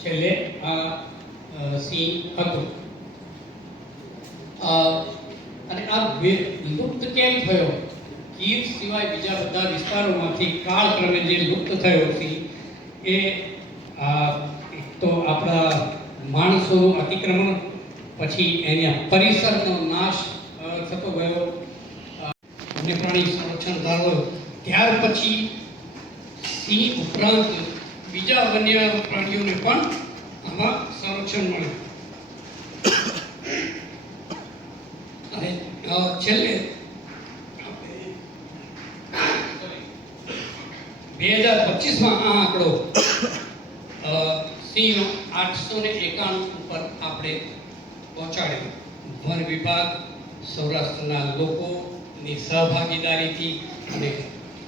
છેલ્લે આ સિંહ હતો. અને આ લુપ્ત કેમ થયો? ગીર સિવાય બીજા બધા વિસ્તારોમાંથી કાળક્રમે જે લુપ્ત થયો સિંહ એ એક તો આપણા માણસોનું અતિક્રમણ, પછી એના પરિસરનો નાશ થતો ગયો, વન્યપ્રાણી સંરક્ષણ ધારો, ત્યાર પછી સિંહ ઉપરાંત બીજા વન્ય પ્રાણીઓને પણ આમાં સંરક્ષણ મળ્યું. અને છેલ્લે 2025માં આ આંકડો સિંહનો 891 ઉપર આપણે પહોંચાડ્યો. વન વિભાગ, સૌરાષ્ટ્રના લોકોની સહભાગીદારીથી અને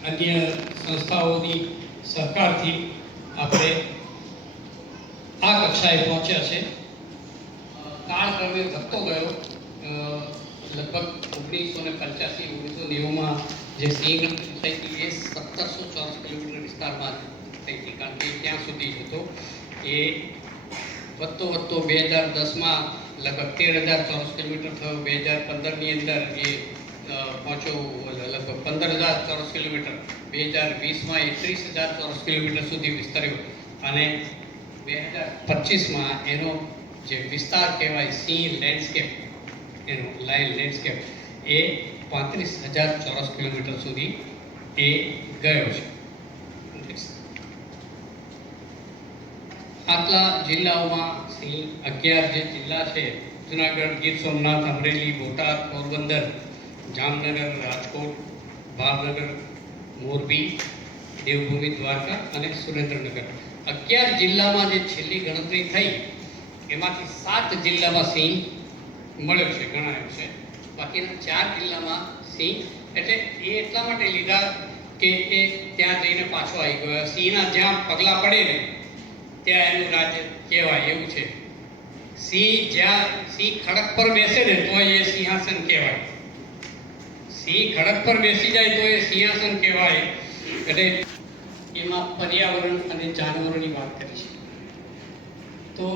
અન્ય સંસ્થાઓની સહકારથી આપણે આ કક્ષાએ પહોંચ્યા છે. કાળક્રમે વધતો ગયો. લગભગ 1985-1990માં જે સિંહ થઈ હતી એ 1700 ચોરસ કિલોમીટર વિસ્તારમાં થઈ હતી, કારણ કે ત્યાં સુધી હતો. એ વધતો 2010માં લગભગ 13,000 ચોરસ કિલોમીટર થયો. 2015ની અંદર એ પહોંચ્યો લગભગ 15,000 ચોરસ કિલોમીટર. 2020માં 31,000 ચોરસ કિલોમીટર સુધી વિસ્તર્યો અને 2025માં એનો જે વિસ્તાર કહેવાય સિંહ લેન્ડસ્કેપ, એનો લાઈવ લેન્ડસ્કેપ એ 35,000 ચોરસ કિલોમીટર સુધી એ ગયો છે. આટલા જિલ્લાઓમાં સિંહ 11 જે જિલ્લા છે, જુનાગઢ, ગીર સોમનાથ, અમરેલી, બોટાદ, પોરબંદર, જામનગર, રાજકોટ, ભાવનગર, મોરબી, દેવભૂમિ, દ્વારકા અને સુરેન્દ્રનગર, 11 જિલ્લામાં જે છેલ્લી ગણતરી થઈ એમાંથી 7 જિલ્લામાં સિંહ મળ્યો છે, ગણાયો છે. બાકીના 4 જિલ્લામાં સિંહ, એટલે એ એટલા માટે લીધા કે એ ત્યાં જઈને પાછો આવી ગયો. સિંહના જ્યાં પગલા પડે ને ત્યાં એનું રાજ્ય કહેવાય એવું છે. જ્યાં સિંહ ખડક પર બેસે ને તો એ સિંહાસન કહેવાય. સિંહ ખડક પર બેસી જાય તો એ સિંહાસન કહેવાય. એટલે એમાં પર્યાવરણ અને જાનવરોની વાત કરી છે. તો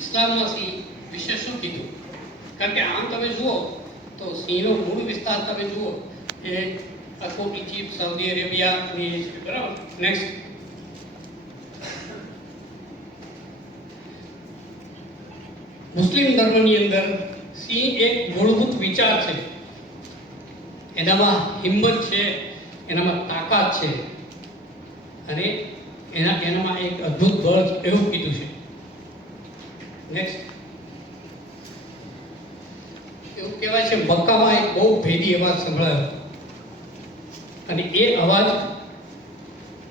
ઇસ્લામમાં સિંહ વિશે શું કીધું? કારણ કે આમ તમે જુઓ તો સિંહનો મૂળ વિસ્તાર તમે જુઓ એ આખો ઇજિપ્ત, સાઉદી અરેબિયાની, બરાબર. નેક્સ્ટ, મુસ્લિમ ધર્મની અંદર સિંહ એક મૂળભૂત વિચાર છે. એનામાં હિંમત છે, એનામાં તાકાત છે અને એનામાં એક અદ્ભુત બળ એવું કીધું છે. નેક્સ્ટ, એવું કહેવાય છે મક્કામાં એક બહુ ભેદી અવાજ સંભળાયો અને એ અવાજ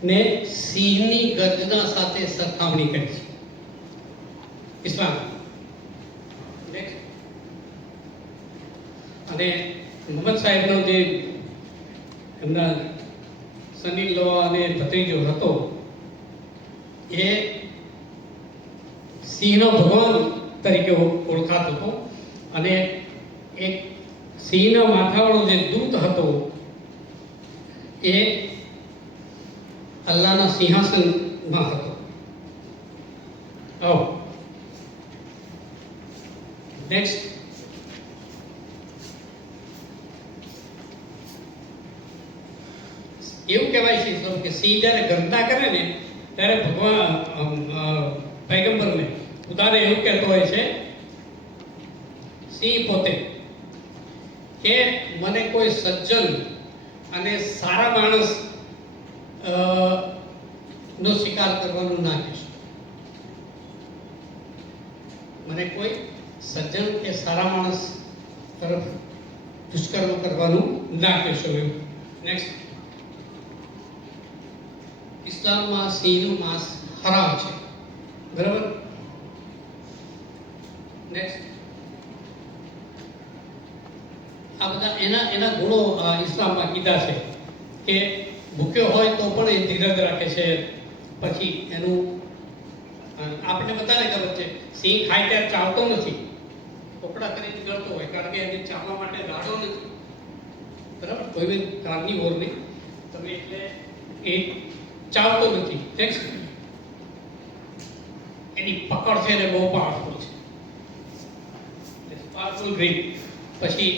ને સિંહની ગર્જના સાથે સરખામણી કરી છે ઇસ્લામ. અને મોહમ્મદ સાહેબનો જે એમના સન-ઇન-લો અને ભત્રીજો હતો એ સિંહનો ભગવાન તરીકે ઓળખાતો હતો અને એક સિંહના માથાવાળો જે દૂત હતો એ અલ્લાહના સિંહાસનમાં હતો. નેક્સ્ટ, એવું કહેવાય છે કે સિંહ જ્યારે ગર્જના કરે ને ત્યારે ભગવાન પૈગંબરને ખુદાને એવું કહેતો હોય છે સિંહ પોતે કે મને કોઈ સજ્જન અને સારા માણસ નો શિકાર કરવાનું ના કહેશો. મને કોઈ સજ્જન કે સારા માણસ તરફ દુષ્કર્મ કરવાનું ના કહેશો એવું. નેક્સ્ટ, ઇસ્લામમાં સિંહનું માંસ હરામ છે, બરાબર. નેક્સ્ટ, આ બધા એના ગુણો ઇસ્લામમાં કીધા છે કે ભૂખ્યો હોય તો પણ એ ધીરજ રાખે છે. પછી એનું આપણે બધાને ખબર છે સિંહ ખાય ત્યારે ચાવતો નથી, કોકડા કરીને કરતો હોય, કારણ કે એને ચાવવા માટે રાડો નથી, બરાબર. કોઈ બી કાર્નિવોર નહીં તમે, એટલે એ ચાવતો નથી. નેક્સ્ટ, એની પકડ છે ને બહુ પાવરફુલ છે, પાવરફુલ ગ્રીપ. પછી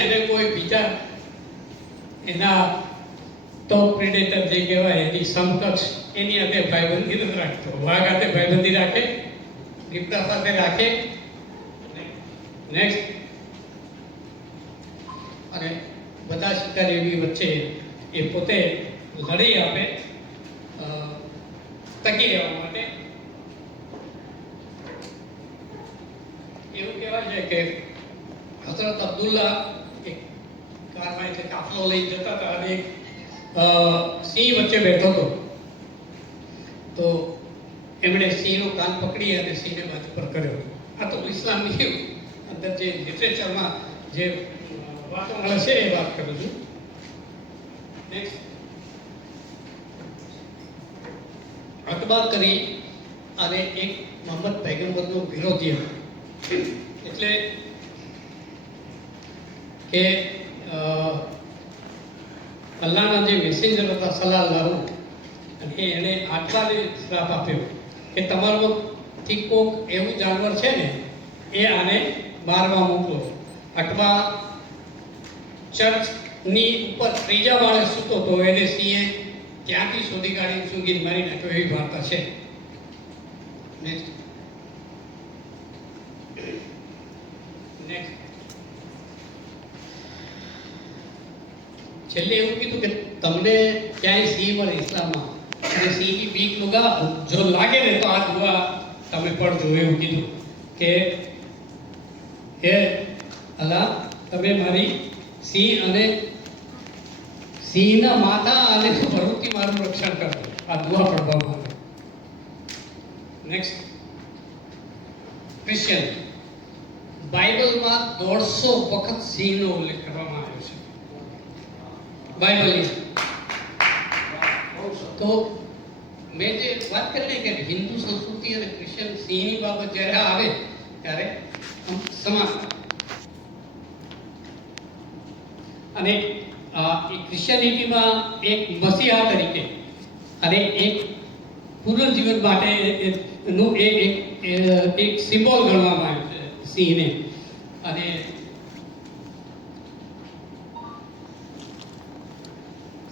એને કોઈ બીજા એના ટોપ પ્રેડેટર જે કહેવાય એની સમકક્ષ એની હાથે ભાઈબંધી નથી રાખતો. વાઘ હાથે ભાઈબંધી રાખે, દીપડા સાથે રાખે. નેક્સ્ટ, અને બધા શિકારીઓની વચ્ચે એ પોતે લડી આપે ટકી રહેવા માટે. એવું કહેવાય છે કે હઝરત અબ્દુલ્લા એક કારમાં એટલે કાફલો લઈ જતા હતા અને સિંહ વચ્ચે બેઠો હતો. તો એમણે સિંહનો કાન પકડી અને સિંહને બાજુ પર કર્યો. આ તો ઇસ્લામની અંદર જે લિટરેચરમાં જે વાતો મળે છે એ વાત કરું છું. નેક્સ્ટ, અકબર કરી અને એક મોહમ્મદ પૈગંબરનો વિરોધી હતો. એટલે કે અલ્લાહના જે મેસેન્જર હતા સલાહુ, અને એણે આટલાને શ્રાપ આપ્યો કે તમારામાંથી કોઈક એવું જાનવર છે ને એ આને મારવા મોકલો. અટવા ચર્ચની ઉપર ત્રીજા માળે સૂતો તો એને સિંહે ત્યાંથી શોધી કાઢીને સૂંઘીને મારી નાખ્યો, એવી વાર્તા છે. નેક્સ્ટ, છેલ્લે એવું કીધું કે તમને ક્યાંય સિંહ મળે ઇસ્લામમાં અને સિંહની બીક જો લાગે ને તો આ દુઆ તમે પડજો. એવું કીધું કે હે અલ્લાહ, તમે મારી સિંહ અને સિંહના માથા અને ભરૂથી મારું રક્ષણ કરજો. આ દુઆ પડવામાં આવે. નેક્સ્ટ, ક્રિશ્ચિયન બાઇબલમાં 150 વખત સિંહનો ઉલ્લેખ કરવામાં આવ્યો છે બાઇબલની. તો મેં જે વાત કરી કે હિન્દુ સંસ્કૃતિ અને ક્રિશ્ચિયન સિંહની બાબત જ્યારે આવે ત્યારે સમાન. અને ક્રિશ્ચિયાનિટીમાં એક મસીહા તરીકે અને એક પુનર્જીવન માટેનું એક સિમ્બોલ ગણવામાં આવ્યું છે સિંહને. અને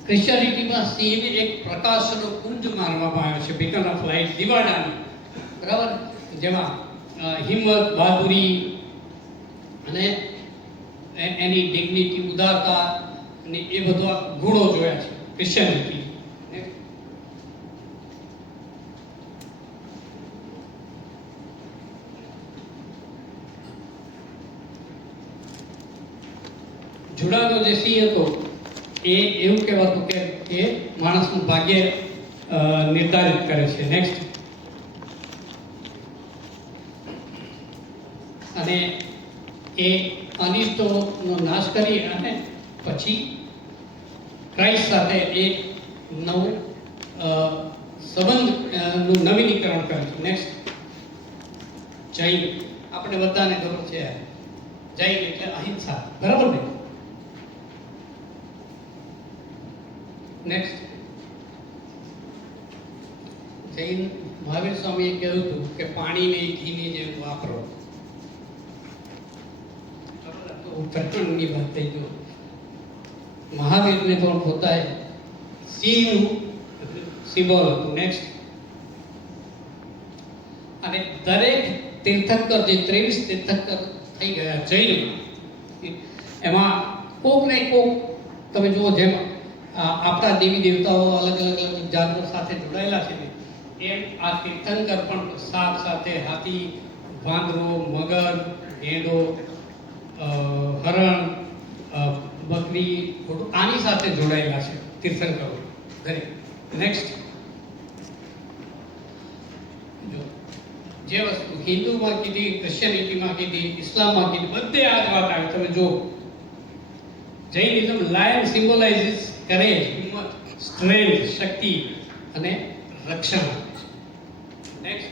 ક્રિશ્ચિયાનિટીમાં સિંહને એક પ્રકાશનો પુંજ માનવામાં આવ્યો છે, બીકન ઓફ લાઇટ, દિવાળાની, બરાબર, જેમાં હિંમત, બહાદુરી અને એની ડિગ્નિટી, ઉદારતા અને એ બધા ગુણો જોયા છે ક્રિશ્ચિયાનિટી. જુડાનો જે સિંહ હતો એ એવું કહેવાતું કે એ માણસનું ભાગ્ય નિર્ધારિત કરે છે. નેક્સ્ટ, અને એ અનિષ્ટોનો નાશ કરી અને પછી ક્રાઇસ્ટ સાથે એક નવું સંબંધનું નવીનીકરણ કરે છે. નેક્સ્ટ, જૈન, આપણે બધાને ખબર છે જૈન એટલે અહિંસા, બરાબર ને? નેક્સ્ટ, જૈન મહાવીર સ્વામીએ કહ્યું હતું કે પાણીને ઘીની જેમ વાપરો. ઉત્તરાખંડની વાત થઈ ગયો. મહાવીરને પણ પોતાએ સિંહનું સિમ્બોલ હતું. નેક્સ્ટ, અને દરેક તીર્થંકર જે 23 તીર્થંકર થઈ ગયા જૈનમાં, એમાં કોક ને કોક તમે જુઓ જેમ આપણા દેવી દેવતાઓ અલગ અલગ જાનવર સાથે જોડાયેલા છે ને, એમ આ તીર્થંકર પણ સાપ સાથે, હાથી, વાંદરો, મગર, ગેંડો, હરણ, બકરી, આની સાથે જોડાયેલા છે તીર્થંકરો દરેક. નેક્સ્ટ, જે વસ્તુ હિન્દુમાં કીધી, ક્રિશ્ચિયાનિટીમાં કીધી, ઇસ્લામમાં કીધી, બધે આ જ વાત આવે. તમે જો જૈનિઝમ લાયન સિમ્બોલાઇઝિસ કરેજ, હિંમત, સ્ટ્રેન્થ, શક્તિ અને રક્ષણ. નેક્સ્ટ,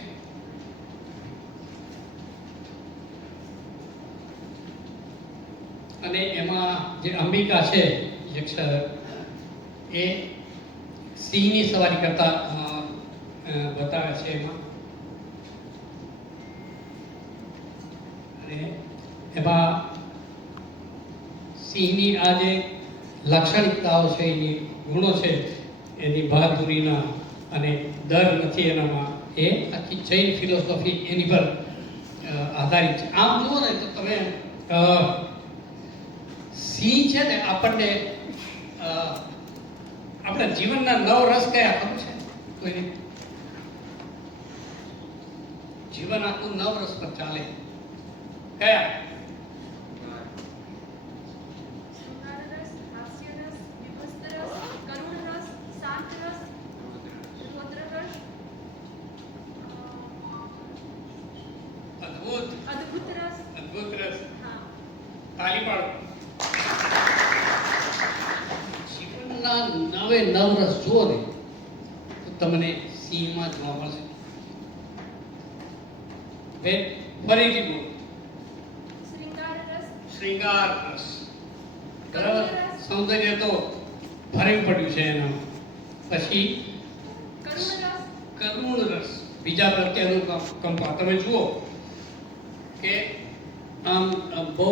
અને એમાં જે અંબિકા છે એ સિંહની સવારી કરતા બતાવે છે. એમાં અને એમાં સિંહની આ જે લાક્ષણિકતાઓ છે, એની ગુણો છે, એની બહાદુરીના અને ડર નથી એનામાં, એ આખી જૈન ફિલોસોફી એની પર આધારિત છે. આમ જુઓ ને તો તમે સિંહ છે ને આપણને આપણા જીવનના નવ રસ કયા ખબર છે કોઈને? જીવન આખું નવ રસ પર ચાલે. કયા? અદ્ભુત રસ. તાલી પાડો. જીવનના નવે નવ રસ જુઓ ને તો તમને સિંહમાં જોવા મળશે. ફરીથી બોલો. શ્રૃંગાર રસ. બરાબર. સૌંદર્ય તો ભરી પડ્યું છે એના. પછી કરુણ રસ, બીજા પ્રત્યેનું કંપા. તમે જુઓ કે આમ બહુ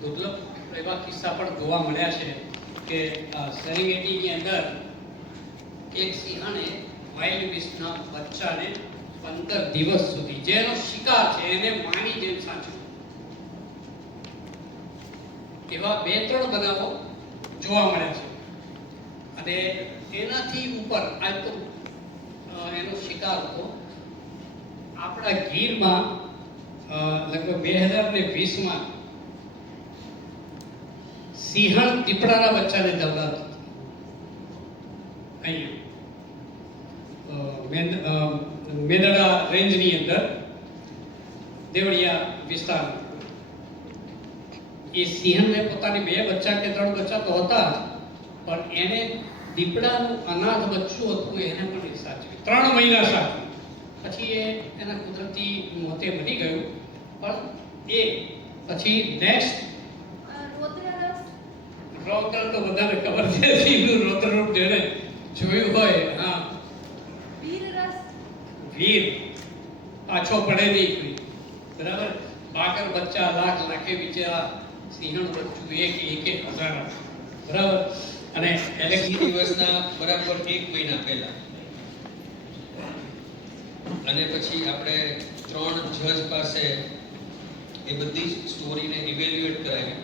દુર્લભ એવા કિસ્સા પણ જોવા મળ્યા છે કે સેરેંગેટીની અંદર એક સિંહણે વાઇલ્ડ બીસ્ટના બચ્ચાને 15 દિવસ સુધી, જેનો શિકાર છે એને માની જેમ સાચવ્યો. એવા 2-3 બનાવો જોવા મળ્યા છે. અને એનાથી ઉપર આજ તો એનો શિકાર હતો. આપણા ગીરમાં લગભગ 2020માં સિંહણ દીપડાના બચ્ચાને દવડાવતો અહીંયા મેદડા રેન્જની અંદર દેવળિયા વિસ્તાર. એ સિંહણને પોતાની 2 બચ્ચા કે 3 બચ્ચા તો હતા જ, પણ એને દીપડાનું અનાથ બચ્ચું હતું એને પણ સાચવ્યું. 3 મહિના સાચવ્યું. પછી એ એના કુદરતી મોતે મરી ગયું. પણ એ પછી નેક્સ્ટ રૌદ્ર તો બધાને ખબર છે, સિંહનું રૌદ્ર રૂપ જેને જોયું હોય. હા, વીર પાછો પડે નહીં કોઈ. બરાબર. બાકર બચ્ચા લાખે બિચારા, સિંહણ બચ્ચું એક હજાર. બરાબર. અને દિવસના બરાબર 1 મહિના પહેલા અને પછી આપણે 3 જજ પાસે એ બધી સ્ટોરીને ઇવેલ્યુએટ કરાવી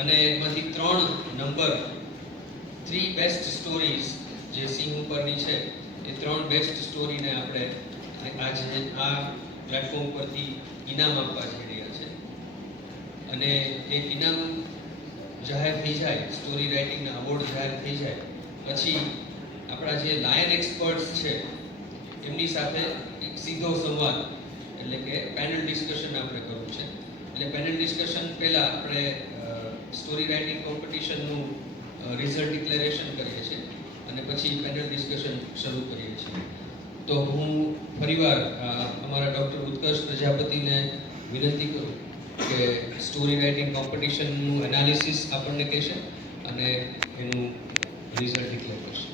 અને એમાંથી 3 નંબર 3 બેસ્ટ સ્ટોરીઝ જે સિંહ ઉપરની છે, એ 3 બેસ્ટ સ્ટોરીને આપણે આજે આ પ્લેટફોર્મ પરથી ઇનામ આપવા જઈ રહ્યા છે. અને એ ઇનામ જાહેર થઈ જાય, સ્ટોરી રાઇટિંગના અવોર્ડ જાહેર થઈ જાય પછી આપણા જે લાયન એક્સપર્ટ્સ છે એમની સાથે એક સીધો સંવાદ, એટલે કે પેનલ ડિસ્કશન આપણે કરવું છે. એટલે પેનલ ડિસ્કશન પહેલા આપણે સ્ટોરી રાઇટિંગ કોમ્પિટિશનનું રિઝલ્ટ ડિક્લેરેશન કરીએ છીએ અને પછી પેનલ ડિસ્કશન શરૂ કરીએ છીએ. તો હું ફરીવાર અમારા ડૉક્ટર ઉત્કર્ષ પ્રજાપતિને વિનંતી કરું કે સ્ટોરી રાઇટિંગ કોમ્પિટિશનનું એનાલિસિસ આપણને કહેશે અને એનું રિઝલ્ટ ડિક્લેર કરશે.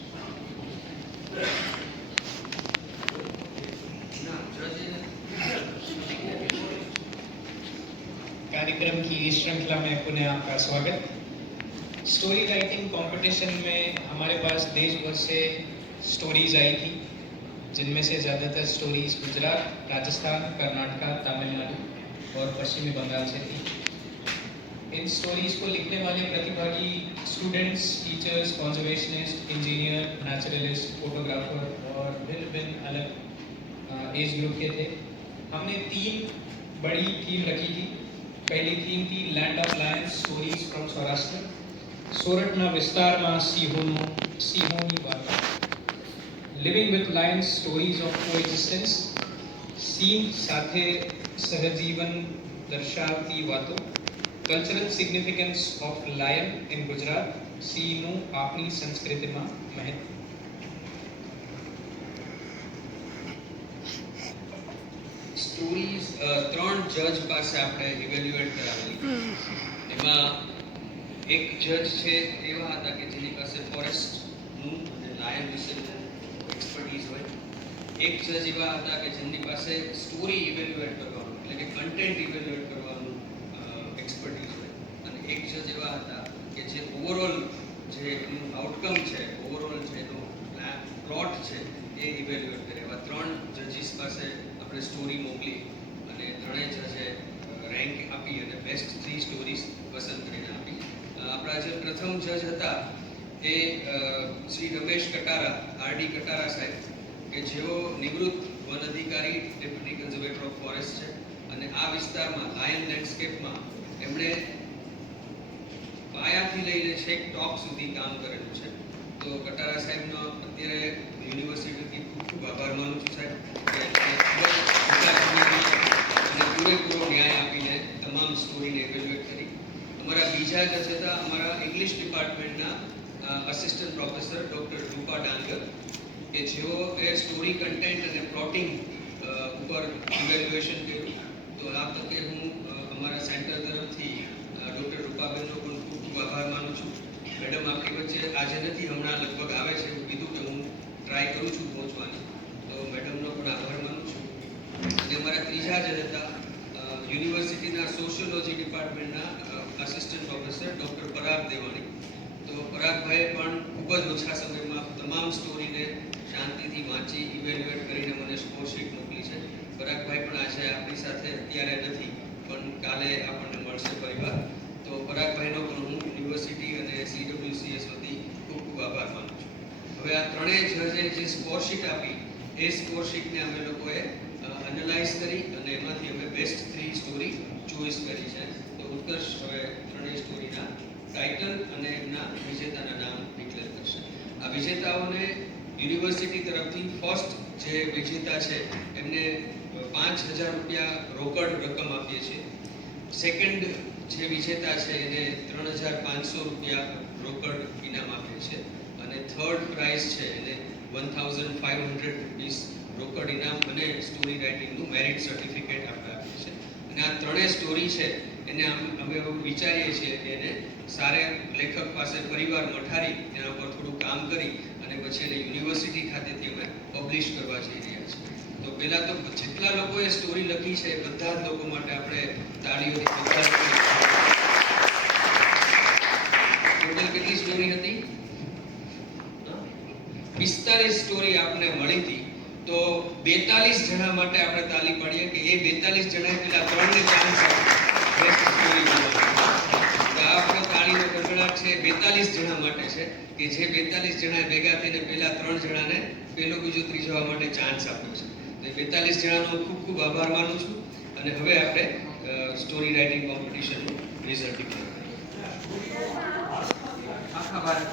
कार्यक्रम की इस श्रृंखला में पुनः आपका स्वागत. स्टोरी राइटिंग कंपटीशन में हमारे पास देश भर से स्टोरीज आई थी, जिनमें से ज़्यादातर स्टोरीज गुजरात, राजस्थान, कर्नाटका, तमिलनाडु और पश्चिमी बंगाल से थी. इन स्टोरीज को लिखने वाले प्रतिभागी students, teachers, conservationist, engineer, naturalist, photographer और भिन्न अलग एज ग्रुप के थे. हमने 3 बड़ी थीम रखी थी. पहली थीम थी land of lions, stories from Saurashtra. સોરઠના વિસ્તારમાં સિંહોની વાતો. Living with lions, stories of coexistence. સિંહ સાથે સહજીવન દર્શાવતી વાતો. Cultural significance of lion in Gujarat. સિંહનું આપણી સંસ્કૃતિમાં મહત્વ. સ્ટોરીઝ 3 જજ પાસે આપણે ઇવેલ્યુએટ કરાવેલી. એમાં એક જજ છે એવા હતા કે જેની પાસે ફોરેસ્ટનું અને લાયન વિશેનું એક્સપર્ટીઝ હોય. એક જજ એવા હતા કે જેમની પાસે સ્ટોરી ઇવેલ્યુએટ કરવાનું એટલે કે કન્ટેન્ટ ઇવેલ્યુએટ કરવાનું એક્સપર્ટીઝ હોય. અને એક જજ એવા હતા કે જે ઓવરઓલ જે એનું આઉટકમ છે, ઓવરઓલ જે એનો પ્લોટ છે એ ઇવેલ્યુએટ કરે. એવા 3 જજીસ પાસે આપણે સ્ટોરી મોકલી અને ત્રણેય જજે રેન્ક આપી અને બેસ્ટ 3 સ્ટોરીઝ પસંદ કરીને આપી. આપણા જે પ્રથમ જજ હતા એ શ્રી રમેશ કટારા, આરડી કટારા સાહેબ, કે જેઓ નિવૃત્ત વન અધિકારી, ડેપ્યુટી કન્ઝર્વેટર ઓફ ફોરેસ્ટ છે અને આ વિસ્તારમાં લાયન લેન્ડસ્કેપમાં એમણે પાયાથી લઈને છેક ટોપ સુધી કામ કરેલું છે. તો કટારા સાહેબનો અત્યારે યુનિવર્સિટીથી ખૂબ ખૂબ આભાર માનું છું સાહેબ, કે ખૂબ જ ટૂંકા સમયમાં અને પૂરેપૂરો ન્યાય આપીને તમામ સ્ટોરીને ઇવેલ્યુએટ કરી. અમારા બીજા જજ હતા અમારા ઇંગ્લિશ ડિપાર્ટમેન્ટના અસિસ્ટન્ટ પ્રોફેસર ડૉક્ટર રૂપા ડાંગર, કે જેઓ એ સ્ટોરી કન્ટેન્ટ અને પ્લોટિંગ ઉપર ઇવેલ્યુએશન કર્યું. તો આ તકે હું અમારા સેન્ટર તરફથી ડૉક્ટર રૂપાબેનનો પણ ખૂબ ખૂબ આભાર માનું છું. મેડમ આપણી વચ્ચે આજે નથી, હમણાં લગભગ આવે છે. એવું કીધું કે હું ટ્રાય કરું છું પહોંચવાની, તો મેડમનો પણ આભાર માનું છું. અને અમારા ત્રીજા જજ હતા યુનિવર્સિટીના સોશિયોલોજી ડિપાર્ટમેન્ટના આસિસ્ટન્ટ પ્રોફેસર ડૉક્ટર પરાગ દેવાણી. તો પરાગભાઈએ પણ ખૂબ જ ઓછા સમયમાં તમામ સ્ટોરીને શાંતિથી વાંચી ઇવેલ્યુએટ કરીને મને સ્કોરશીટ મોકલી છે. પરાગભાઈ પણ આજે આપણી સાથે અત્યારે નથી, પણ કાલે આપણને મળશે પરિવાર. તો પરાગભાઈનો પણ હું યુનિવર્સિટી અને CWCS વતી ખૂબ ખૂબ આભાર માનું છું. હવે આ ત્રણેય જજે જે સ્કોરશીટ આપી એ સ્કોરશીટને અમે લોકોએ એનાલાઇઝ કરી અને એમાંથી અમે બેસ્ટ 3 સ્ટોરી ચોઇસ કરી છે. તો ઉત્કર્ષ હવે ત્રણેય સ્ટોરીના ટાઇટલ અને એમના વિજેતાના નામ ડિક્લેર કરશે. આ વિજેતાઓને યુનિવર્સિટી તરફથી ફર્સ્ટ જે વિજેતા છે એમને 5,000 રૂપિયા રોકડ રકમ આપીએ છીએ. સેકન્ડ જે વિજેતા છે એને 3,500 રૂપિયા રોકડ ઇનામ આપીએ છીએ. અને થર્ડ પ્રાઇઝ છે એને 1,500 રૂપીસ રોકડ ઇનામ અને સ્ટોરી રાઇટિંગનું મેરિટ સર્ટિફિકેટ આપણે આપીએ છીએ. અને આ ત્રણેય સ્ટોરી છે એને અમે એવું વિચારીએ છીએ કે એને સારે લેખક પાસે પરિવાર મઠારી એના પર થોડું કામ કરી અને પછી એને યુનિવર્સિટી ખાતેથી અમે પબ્લિશ કરવા જઈ રહ્યા છીએ. તો પહેલા તો જેટલા લોકોએ સ્ટોરી લખી છે બધા જ લોકો માટે આપણે તાળીઓથી ટોટલ કેટલી સ્ટોરી હતી? 45 સ્ટોરી આપને મળી હતી. તો 42 જણા માટે આપણે તાળી પાડીએ કે એ 42 જણાએ પેલા ત્રણને ચાન્સ આપ્યો બેસ્ટ સ્ટોરી બોલવાનો. તો આ આપણો તાળીનો ગડગડાટ છે 42 જણા માટે છે કે જે 42 જણાએ ભેગા થઈને પેલા 3 જણાને પેલો બીજો ત્રીજો આવવા માટે ચાન્સ આપ્યો છે. તો 42 જણાનો ખૂબ ખૂબ આભાર માનું છું. અને હવે આપણે સ્ટોરી રાઇટિંગ કોમ્પિટિશનનું રિઝલ્ટ ડિક્લેર કરીએ. આખા ભારત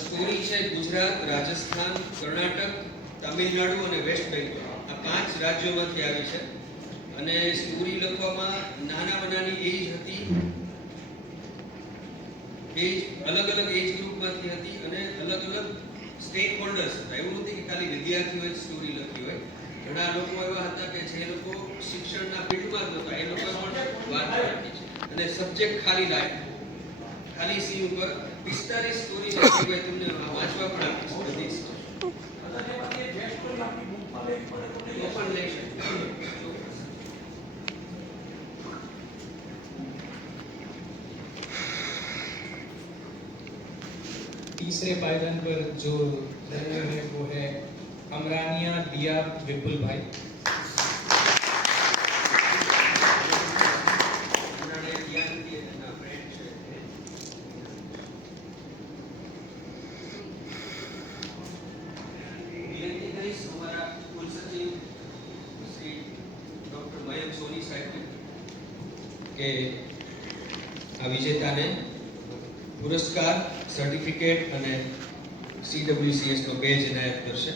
સ્ટોરી છે ગુજરાત, રાજસ્થાન, કર્ણાટક, તમિલનાડુ અને વેસ્ટ બેંગોલ. આ 5 રાજ્યોમાંથી આવી છે. અને સ્ટોરી લખવામાં નાનામાં નાની એજ હતી, એજ અલગ અલગ એજ ગ્રુપમાંથી હતી અને અલગ અલગ સ્ટેક હોલ્ડર્સ હતા. એવું નથી કે ખાલી વિદ્યાર્થીઓએ સ્ટોરી લખી હોય. ઘણા લોકો એવા હતા કે જે લોકો શિક્ષણના ફિલ્ડમાં જ હતા, એ લોકો પણ વાત રાખી છે. અને સબ્જેક્ટ ખાલી લાઈફ, ખાલી સી ઉપર 45 સ્ટોરી છે કે તમને વાંચવા પણ આપીશ બધી. પણ લઈ શકો. तीसरे पायदान पर जो लड़े हैं वो है अमरानिया दिया विपुल भाई. કે આ વિજેતાને પુરસ્કાર, સર્ટિફિકેટ અને CWCS નો બેજ એનાયત કરશે.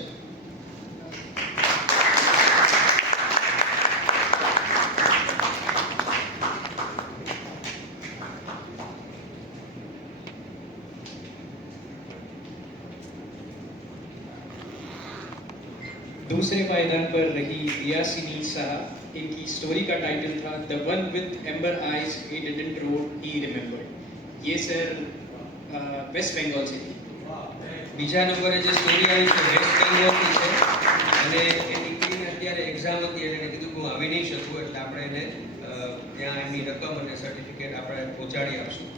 दूसरे पायदान पर रही रिया सिनील साहब. इनकी स्टोरी का टाइटल था the one with amber eyes he didn't road he remembered. ये सर वेस्ट बंगाल से थी. બીજા નંબરે જે સ્ટોરી આવી છે વેસ્ટ બેંગોલથી છે અને એ દીકરીને અત્યારે એક્ઝામ હતી અને એને કીધું કે હું આવી નહીં શકું, એટલે આપણે એને ત્યાં એની રકમ અને સર્ટિફિકેટ આપણે પહોંચાડી આપશું.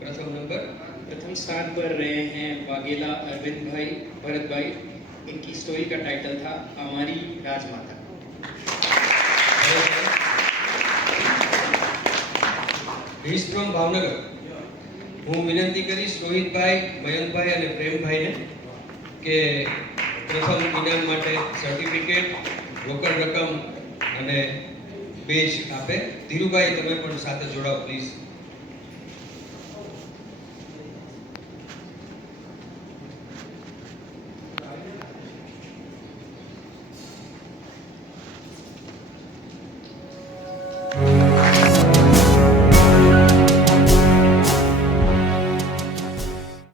પ્રથમ નંબર प्रथम स्थान पर रहे हैं वाघेला अरविंद भाई भरत भाई. इनकी स्टोरी का टाइटल था हमारी राजमाता. His from Bhavnagar. હું વિનંતી કરીશ રોહિતભાઈ, મયંકભાઈ અને પ્રેમભાઈને કે પ્રથમ ઇનામ માટે સર્ટિફિકેટ, રોકડ રકમ અને બેજ આપે. ધીરુભાઈ તમે પણ સાથે જોડાઓ પ્લીઝ.